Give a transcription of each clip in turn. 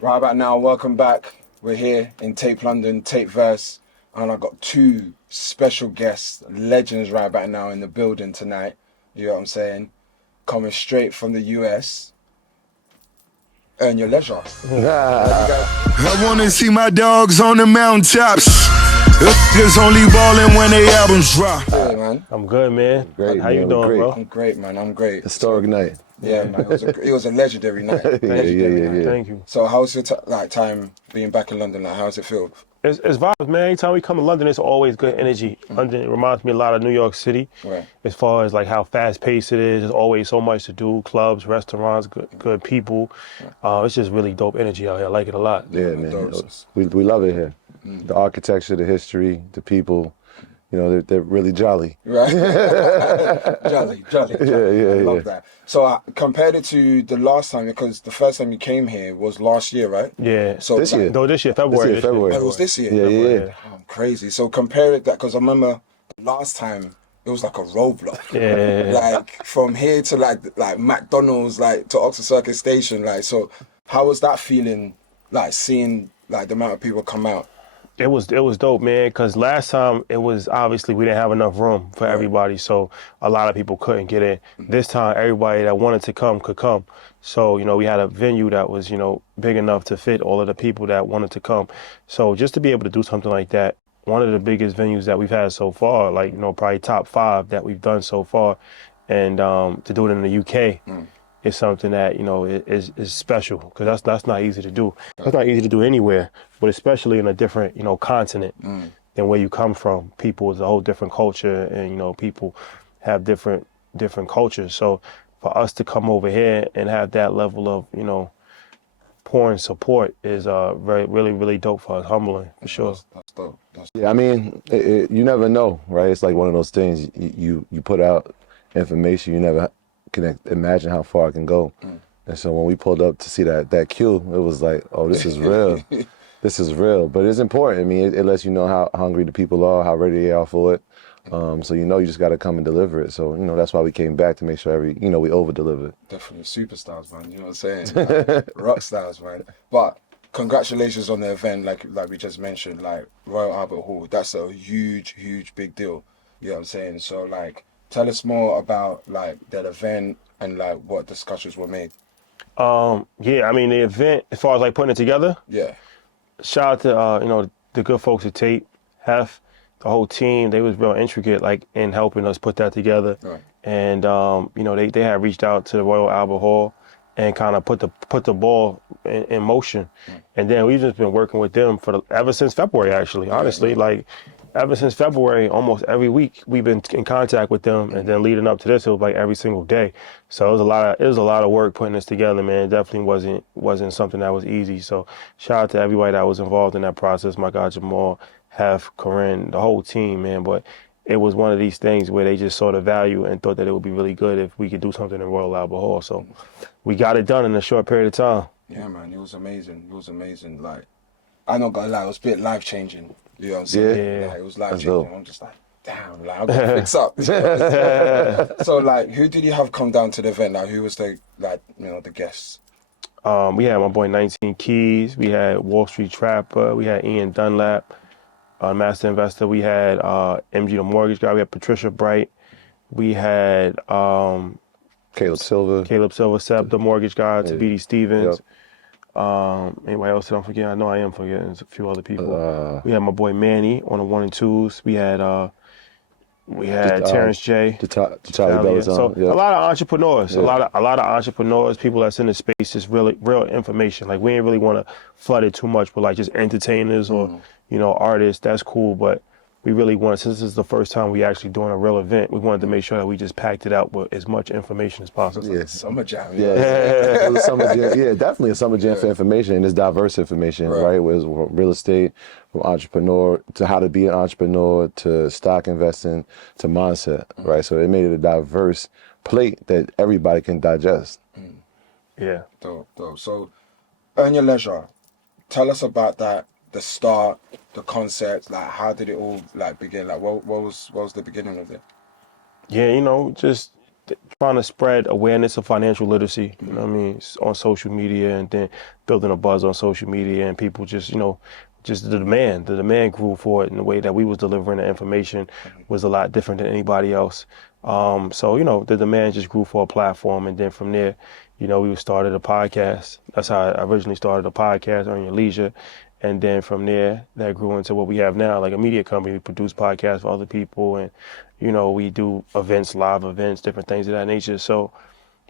Right about now, welcome back. We're here in Tape London, Tape Verse, and I've got two special guests, legends right about now in the building tonight. You know what I'm saying? Coming straight from the US. Earn your leisure. I wanna see my dogs on the mountaintops. Niggas only ballin' when they albums drop. Hey, man. I'm good, man. Great, How you man. doing, Great. bro? I'm great, man. I'm great. Historic night. Yeah, man. It was a legendary night. Legendary night. Thank you. So, how's your time being back in London? Like, how's it feel? It's vibes, man. Anytime we come to London, it's always good energy. London it reminds me a lot of New York City, Right. as far as like how fast paced it is. There's always so much to do. Clubs, restaurants, good people. It's just really dope energy out here. I like it a lot. Yeah, it man. does. We love it here. The architecture, the history, the people. You know, they're really jolly. Right. Jolly. Yeah, I love that. So compared it to the last time, because the first time you came here was last year, right? Yeah. So This year. No, this year, February. This year, February. Oh, it was this year? Yeah. Oh, crazy. So compare it that, because I remember last time it was like a roadblock. Yeah. Like from here to like McDonald's, like to Oxford Circus Station. Like, so how was that feeling, like seeing like the amount of people come out? It was dope, man, because last time it was obviously we didn't have enough room for everybody, so a lot of people couldn't get in. This time, everybody that wanted to come could come. So, we had a venue that was, big enough to fit all of the people that wanted to come. So just to be able to do something like that, one of the biggest venues that we've had so far, like, probably top 5 that we've done so far, and to do it in the UK. Is something that is special, because that's not easy to do. That's not easy to do anywhere, but especially in a different continent than where you come from. People is a whole different culture, and people have different cultures. So for us to come over here and have that level of pouring support is really dope for us, humbling for sure. That's dope. Yeah, I mean, you never know, right? It's like one of those things you put out information, you never can imagine how far it can go. And so when we pulled up to see that queue, it was like, oh, this is real. This is real. But it's important. I mean, it lets you know how hungry the people are, how ready they are for it. So you just got to come and deliver it. So that's why we came back to make sure we over delivered. Definitely superstars, man. You know what I'm saying? Like, rock stars, man. But congratulations on the event, like we just mentioned, like Royal Albert Hall. That's a huge big deal. You know what I'm saying? So like, tell us more about like that event and like what discussions were made. Yeah, I mean the event, as far as like putting it together, Yeah. shout out to the good folks at Tape, Hef, the whole team. They was real intricate like in helping us put that together. Right. And they had reached out to the Royal Albert Hall and kind of put the ball in motion. And then we've just been working with them ever since February, actually. Honestly, like ever since February, almost every week we've been in contact with them. And then leading up to this, it was like every single day. So it was a lot of work putting this together, man. It definitely wasn't something that was easy. So shout out to everybody that was involved in that process. My God, Jamal, Hef, Corinne, the whole team, man. But it was one of these things where they just saw the value and thought that it would be really good if we could do something in Royal Albert Hall. So we got it done in a short period of time. Yeah, man. It was amazing. Like, I'm not gonna lie, it was a bit life changing. You know what I'm saying? Yeah. Like, it was life That's changing. dope. I'm just like, damn, like I gotta fix up. So like, who did you have come down to the event? Like, who was the the guests? We had my boy 19 Keys. We had Wall Street Trapper. We had Ian Dunlap, Master Investor. We had MG the Mortgage Guy. We had Patricia Bright. We had Caleb Silver. Seb the Mortgage Guy, Tabidi Stevens. Yep. Anybody else that I'm forgetting? I know I am forgetting. There's a few other people. We had my boy Manny on the 1 and 2s. We had Terrence J. The Charlie Bellas. So Yep. a lot of entrepreneurs, Yeah. a lot of entrepreneurs, people that's in the space, just really real information. Like we ain't really want to flood it too much with like just entertainers or artists. That's cool, but we really wanted, since this is the first time we actually doing a real event, we wanted to make sure that we just packed it out with as much information as possible. Yeah. Summer Jam. It was summer jam. Yeah, definitely a summer jam for information, and it's diverse information, right? Where it's from real estate, from entrepreneur to how to be an entrepreneur to stock investing to mindset, right? So it made it a diverse plate that everybody can digest. Yeah. Dope. So, Earn Your Leisure. Tell us about that. The start, the concept. Like, how did it all like begin? Like, what was the beginning of it? Yeah, just trying to spread awareness of financial literacy, you know what I mean, on social media, and then building a buzz on social media, and people just, just the demand grew for it, and the way that we was delivering the information was a lot different than anybody else. So, the demand just grew for a platform, and then from there, we started a podcast. That's how I originally started a podcast, Earn Your Leisure. And then from there, that grew into what we have now, like a media company. We produce podcasts for other people, and, we do events, live events, different things of that nature. So,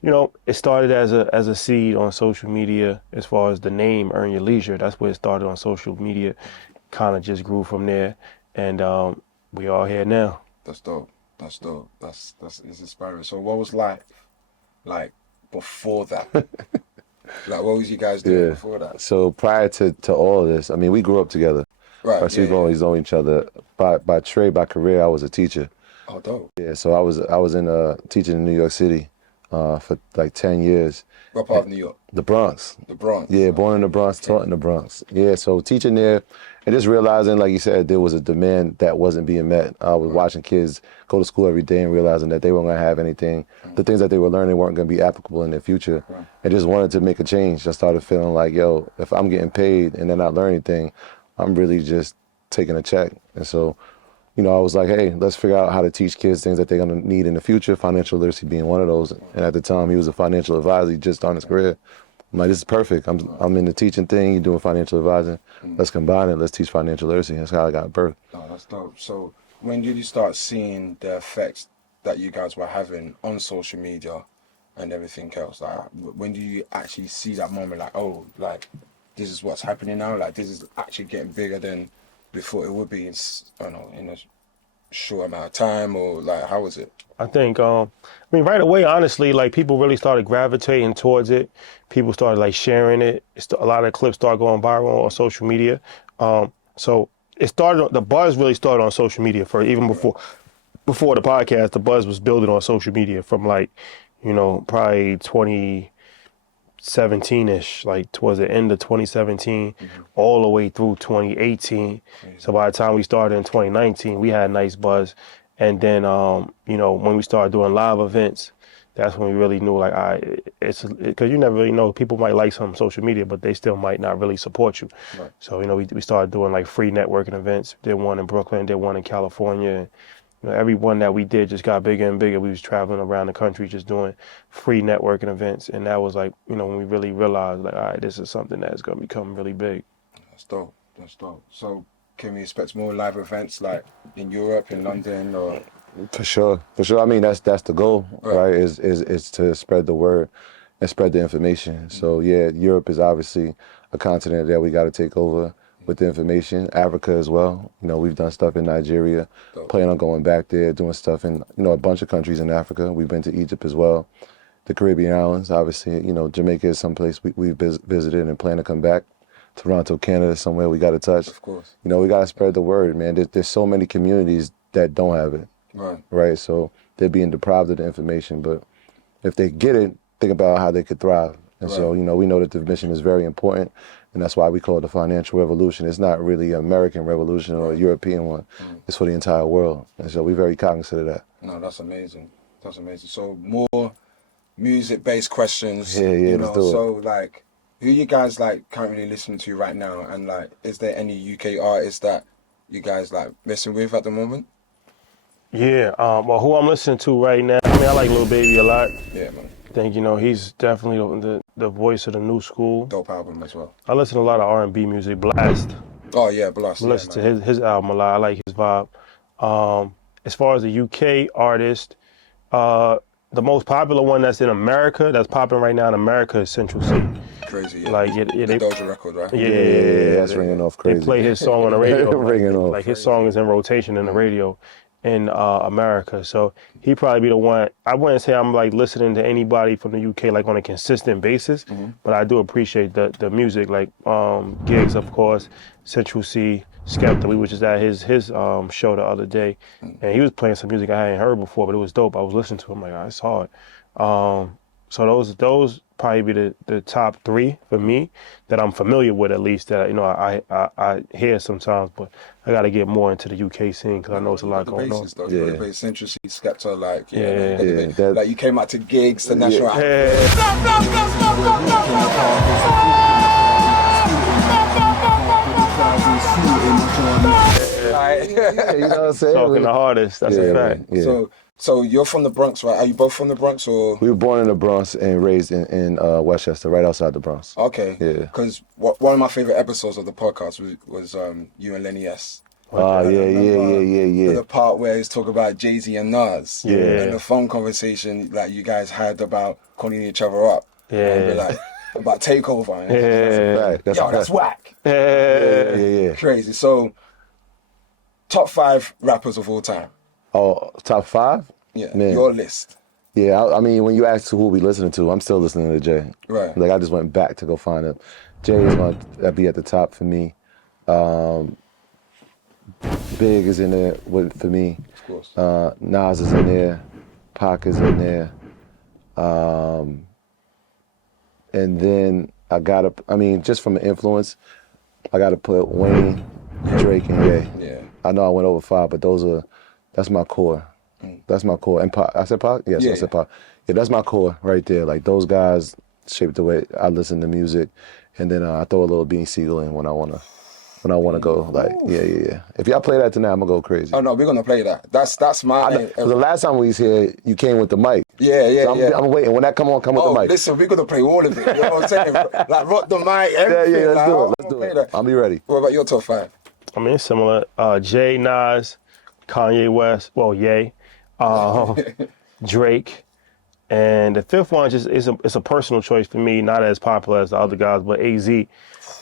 it started as a seed on social media as far as the name Earn Your Leisure. That's where it started on social media. Kind of just grew from there, and we are here now. That's dope. That's dope. That's it's inspiring. So what was life like before that? Like, what was you guys doing before that? So prior to all of this, I mean, we grew up together. Right. So we've always known each other. By trade, by career, I was a teacher. Oh, dope. Yeah, so I was in teaching in New York City for like 10 years. What part of New York? The Bronx. The Bronx. Yeah, born in the Bronx, taught in the Bronx. Yeah, so teaching there, and just realizing, like you said, there was a demand that wasn't being met. I was watching kids go to school every day and realizing that they weren't going to have anything. The things that they were learning weren't going to be applicable in their future. I just wanted to make a change. I started feeling like, yo, if I'm getting paid and they're not learning anything, I'm really just taking a check. And so, I was like, hey, let's figure out how to teach kids things that they're going to need in the future, financial literacy being one of those. And at the time, he was a financial advisor. He just started his career. I'm like, this is perfect. I'm in the teaching thing. You're doing financial advising. Let's combine it. Let's teach financial literacy. That's how I got birthed. Oh, that's dope. So when did you start seeing the effects that you guys were having on social media and everything else? Like, when do you actually see that moment, like, oh, like, this is what's happening now? Like, this is actually getting bigger than before it would be in, I don't know, in a short amount of time, or like, how was it? I think, right away, honestly, like, people really started gravitating towards it. People started, like, sharing it. A lot of clips started going viral on social media. So it started, the buzz really started on social media first. Even before the podcast, the buzz was building on social media from, like, probably 2017-ish, like towards the end of 2017, all the way through 2018. So by the time we started in 2019, we had a nice buzz. And then, when we started doing live events, that's when we really knew, like, because you never really know. People might like some social media, but they still might not really support you. Right. So, we started doing, like, free networking events. Did one in Brooklyn, did one in California. And, every one that we did just got bigger and bigger. We was traveling around the country just doing free networking events. And that was, like, when we really realized, like, all right, this is something that's going to become really big. That's dope. That's dope. So can we expect more live events, like in Europe, in London, or? For sure. I mean, that's the goal, right? Is to spread the word and spread the information. So yeah, Europe is obviously a continent that we got to take over with the information. Africa as well. We've done stuff in Nigeria, planning on going back there, doing stuff in a bunch of countries in Africa. We've been to Egypt as well, the Caribbean islands. Obviously, Jamaica is someplace we've visited and plan to come back. Toronto, Canada, somewhere we got to touch. Of course. We got to spread the word, man. There's so many communities that don't have it. Right. So they're being deprived of the information, but if they get it, think about how they could thrive. And so, we know that the mission is very important, and that's why we call it the financial revolution. It's not really an American revolution or a European one. It's for the entire world. And so we're very cognizant of that. No, that's amazing. That's amazing. So more music-based questions. Yeah, let's do it. So, like, who you guys, like, currently listening to right now? And, like, is there any UK artists that you guys, like, messing with at the moment? Yeah, well, who I'm listening to right now, I like Lil Baby a lot. Yeah, man. I think, he's definitely the voice of the new school. Dope album as well. I listen to a lot of R&B music. Blast. Oh, yeah, Blast. I listen to his album a lot. I like his vibe. As far as the UK artist, the most popular one that's in America, that's popping right now in America, is Central C. Crazy, yeah. Like, the Doja record, right? Yeah, that's ringing off crazy. They play his song on the radio. Ringing off. Like, his song is in rotation in the radio in America. So he probably be the one. I wouldn't say I'm, like, listening to anybody from the UK, like, on a consistent basis, but I do appreciate the music, like Gigs, of course, Central C, Skepta. We was just at his show the other day, and he was playing some music I hadn't heard before, but it was dope. I was listening to him, like, I saw it. So those probably be the top 3 for me that I'm familiar with, at least, that I hear sometimes, but I got to get more into the UK scene because I know it's a lot going on. Though. You got the bass, Century, Skepta, like, Yeah. like you came out to gigs, the national You know what I'm saying? Talking the hardest, that's a fact. Yeah. So you're from the Bronx, right? Are you both from the Bronx, or? We were born in the Bronx and raised in Westchester, right outside the Bronx. Okay. Yeah. Because one of my favorite episodes of the podcast was you and Lenny S. Oh, yeah. The part where he's talking about Jay-Z and Nas. Yeah. And the phone conversation like you guys had about calling each other up. Yeah. And be like, about takeover. And Yeah. that's whack. Yeah. Crazy. Top 5 rappers of all time. Oh, top 5? Yeah. Man. Your list. Yeah, I mean, when you ask who we listening to, I'm still listening to Jay. Right. Like, I just went back to go find him. Jay is going to be at the top for me. Big is in there for me. Of course. Nas is in there. Pac is in there. And then just from an influence, I got to put Wayne, Drake, and Ye. Yeah. I know I went over 5, but that's my core. That's my core. And Pac, I said Pac? Yes, Yeah. I said Pac. Yeah, that's my core right there. Like, those guys shaped the way I listen to music. And then I throw a little Beanie Siegel in when I wanna go. Like, yeah. If y'all play that tonight, I'm gonna go crazy. Oh no, we're gonna play that. That's my. The last time we was here, you came with the mic. Yeah. So I'm waiting. When that come with the mic. Listen, we're gonna play all of it. You know what I'm saying? Like rock the mic, everything. Yeah, like, let's do it. I'll be ready. What about your top 5? I mean, it's similar. Jay, Nas, Kanye West, Ye, Drake, and the 5th one it's a personal choice for me, not as popular as the other guys, but AZ.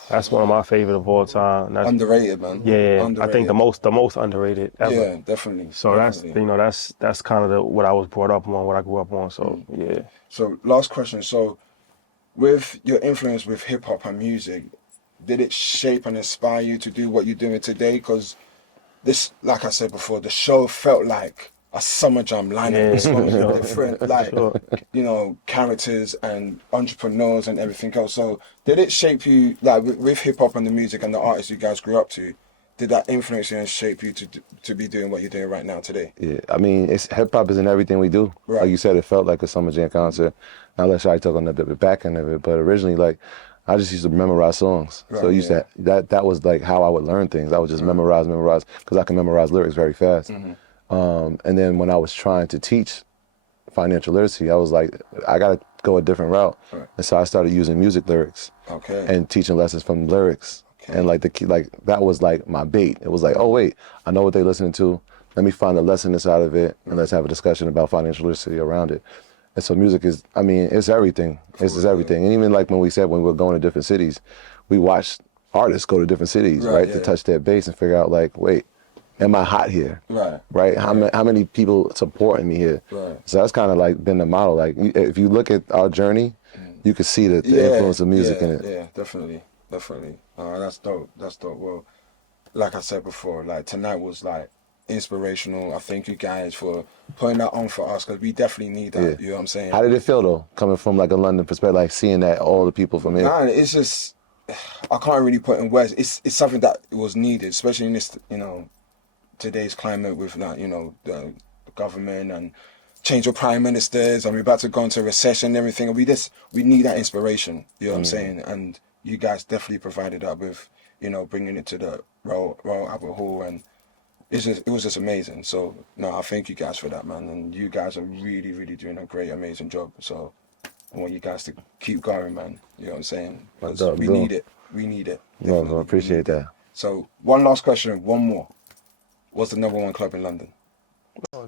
That's one of my favorite of all time. That's, Underrated, man. Yeah, Underrated. I think the most underrated ever. Yeah, definitely. So definitely. that's kind of what I was brought up on, what I grew up on. So yeah. So last question. So, with your influence with hip hop and music, did it shape and inspire you to do what you're doing today? Because this, like I said before, the show felt like a summer jam lineup with so many different, characters and entrepreneurs and everything else. So did it shape you, like with hip hop and the music and the artists you guys grew up to? Did that influence you and shape you to be doing what you're doing right now today? Yeah, I mean, hip hop is in everything we do. Right. Like you said, it felt like a summer jam concert. Now let Shai talk on the back end of it, but originally, like, I just used to memorize songs. Right, So that was like how I would learn things. I would just memorize, because I can memorize lyrics very fast. And then when I was trying to teach financial literacy, I was like, I got to go a different route. Right. And so I started using music lyrics and teaching lessons from lyrics. Okay. And that was like my bait. It was like, oh wait, I know what they listening to. Let me find a lesson inside of it, and let's have a discussion about financial literacy around it. And so music is, I mean, it's everything. It's just everything. And even like when we were going to different cities, we watched artists go to different cities, right? To touch their base and figure out like, wait, am I hot here? Right. How many people supporting me here? Right. So that's kind of like been the model. Like if you look at our journey, you can see the influence of music in it. Yeah, definitely. That's dope. Well, like I said before, like tonight was like inspirational. I thank you guys for putting that on for us, because we definitely need that. Yeah. You know what I'm saying? How did it feel though, coming from like a London perspective, like seeing that all the people from here? Man, it's just, I can't really put in words. It's something that was needed, especially in this, today's climate with that, the government and change of prime ministers, and we're about to go into a recession and everything. And we need that inspiration. You know what I'm saying? And you guys definitely provided that with, bringing it to the Royal Albert Hall, and it was just amazing. So no, I thank you guys for that, man. And you guys are really, really doing a great, amazing job. So I want you guys to keep going, man. You know what I'm saying? We need it. We need it. No, I appreciate that. So one last question, one more. What's the number 1 club in London?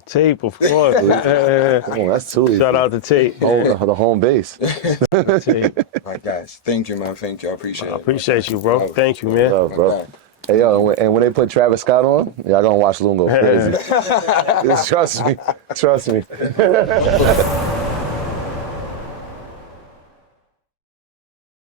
Tape, of course. That's too easy. Shout out to Tape. The home base. Tape. Right, guys. Thank you, man. Thank you. I appreciate it. I appreciate you, bro. Thank you, man. Love, bro. Hey, yo, and when they put Travis Scott on, y'all gonna watch Loon go crazy. Trust me.